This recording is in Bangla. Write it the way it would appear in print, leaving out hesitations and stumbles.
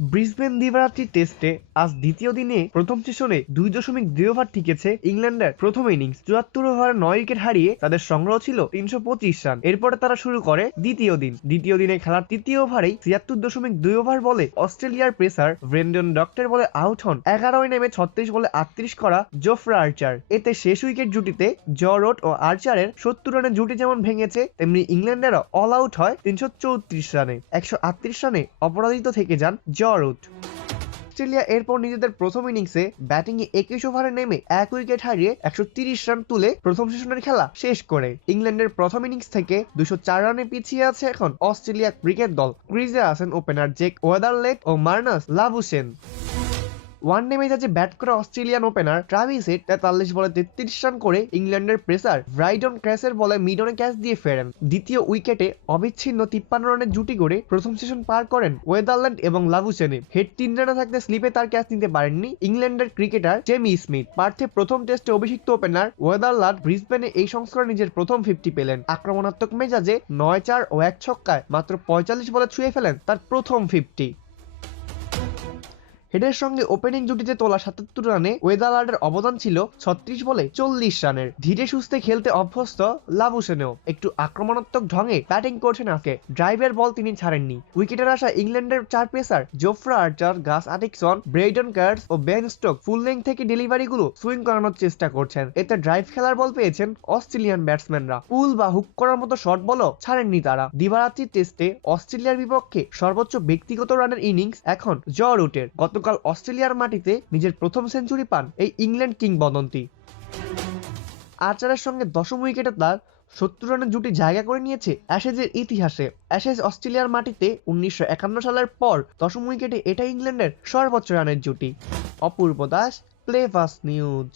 ব্রিসবেন দিবারাত্রি টেস্টে আজ দ্বিতীয় দিনে প্রথম সেশনে 2.2 ওভার টিকেছে ইংল্যান্ডের প্রথম ইনিংস। 74 ওভারে 9 উইকেট হারিয়ে তাদের সংগ্রহ ছিল 325 রান। এরপরে তারা শুরু করে দ্বিতীয় দিনে খেলার তৃতীয় ওভারেই 76.2 ওভার বলে অস্ট্রেলিয়ার পেসার ব্রেন্ডন ডক্টর বলে আউট হন 11 নেমে 36 বলে 38 করা জোফরা আর্চার। এতে শেষ উইকেট জুটিতে জ রুট ও আর্চারের 70 রানের জুটি যেমন ভেঙেছে, তেমনি ইংল্যান্ডেরও অল আউট হয় 334 রানে। 138 রানে অপরাজিত থেকে যান জ রুট। অস্ট্রেলিয়া এরপর নিজেদের প্রথম ইনিংসে ব্যাটিংয়ে 21 ওভারে নেমে 1 উইকেট হারিয়ে 130 রান তুলে প্রথম সেশনের খেলা শেষ করে। ইংল্যান্ডের প্রথম ইনিংস থেকে 204 রানে পিছিয়ে আছে এখন অস্ট্রেলিয়া ক্রিকেট দল। ক্রিজে আছেন ওপেনার জেক ওয়েদারলেট ও মার্নাস লাবুশেন। ওয়ানডে ম্যাচে ব্যাট করা অস্ট্রেলিয়ান ওপেনার ট্রাভিস হেড 43 বলে 33 রান করে ইংল্যান্ডের পেসার ব্রাইডন ক্র্যাসের বলে মিডনে ক্যাচ দিয়ে ফেরেন। দ্বিতীয় উইকেটে অবিচ্ছিন্ন 53 রানের জুটি গড়ে প্রথম সেশন পার করেন ওয়েদারল্যান্ড এবং লাবুশেনে। হেড 3 রানে থাকতে স্লিপে তার ক্যাচ নিতে পারেননি ইংল্যান্ডের ক্রিকেটার জেমি স্মিথ। পার্থে প্রথম টেস্টে অভিষিক্ত ওপেনার ওয়েদারল্যান্ড ব্রিসবেনে এই সংস্করণে নিজের প্রথম 50 পেলেন। আক্রমণাত্মক মেজাজে 9-4 ও 1 ছক্কায় মাত্র 45 বলে ছুঁয়ে ফেলেন তার প্রথম 50। হেডের সঙ্গে ওপেনিং জুটিতে তোলা 77 রানে ওয়েদারল্যান্ডের অবদান ছিল 36 বলে 40 রানের। ধীরে সুস্থে খেলতে অভ্যস্ত লাবুশেনেও একটু আক্রমণাত্মক ঢঙে ব্যাটিং করছেন আজকে। ড্রাইভের বল তিনি ছাড়েননি। উইকেটের আসা ইংল্যান্ডের 4 পেসার জোফরা আর্চার, গাস অ্যাটিকসন, ব্রেইডন কার্স ও বেন স্টোক ফুল লেংথ থেকে ডেলিভারিগুলো সুইং করানোর চেষ্টা করছেন। এতে ড্রাইভ খেলার বল পেয়েছেন অস্ট্রেলিয়ান ব্যাটসম্যানরা। পুল বা হুক করার মতো শট বলও ছাড়েননি তারা। দিবারাত্রি টেস্টে অস্ট্রেলিয়ার বিপক্ষে সর্বোচ্চ ব্যক্তিগত রানের ইনিংস এখন জ রুটের। গতকাল অস্ট্রেলিয়ার মাটিতে নিজের প্রথম সেঞ্চুরি পান এই ইংল্যান্ড কিংবদন্তি। আর্চারের সঙ্গে দশম উইকেটে তার 70 রানের জুটি জায়গা করে নিয়েছে অ্যাশেজের ইতিহাসে। অ্যাশেজ অস্ট্রেলিয়ার মাটিতে 1951 সালের পর দশম উইকেটে এটা ইংল্যান্ডের সর্বোচ্চ রানের জুটি। অপূর্ব দাস, প্লে ফার্স্ট নিউজ।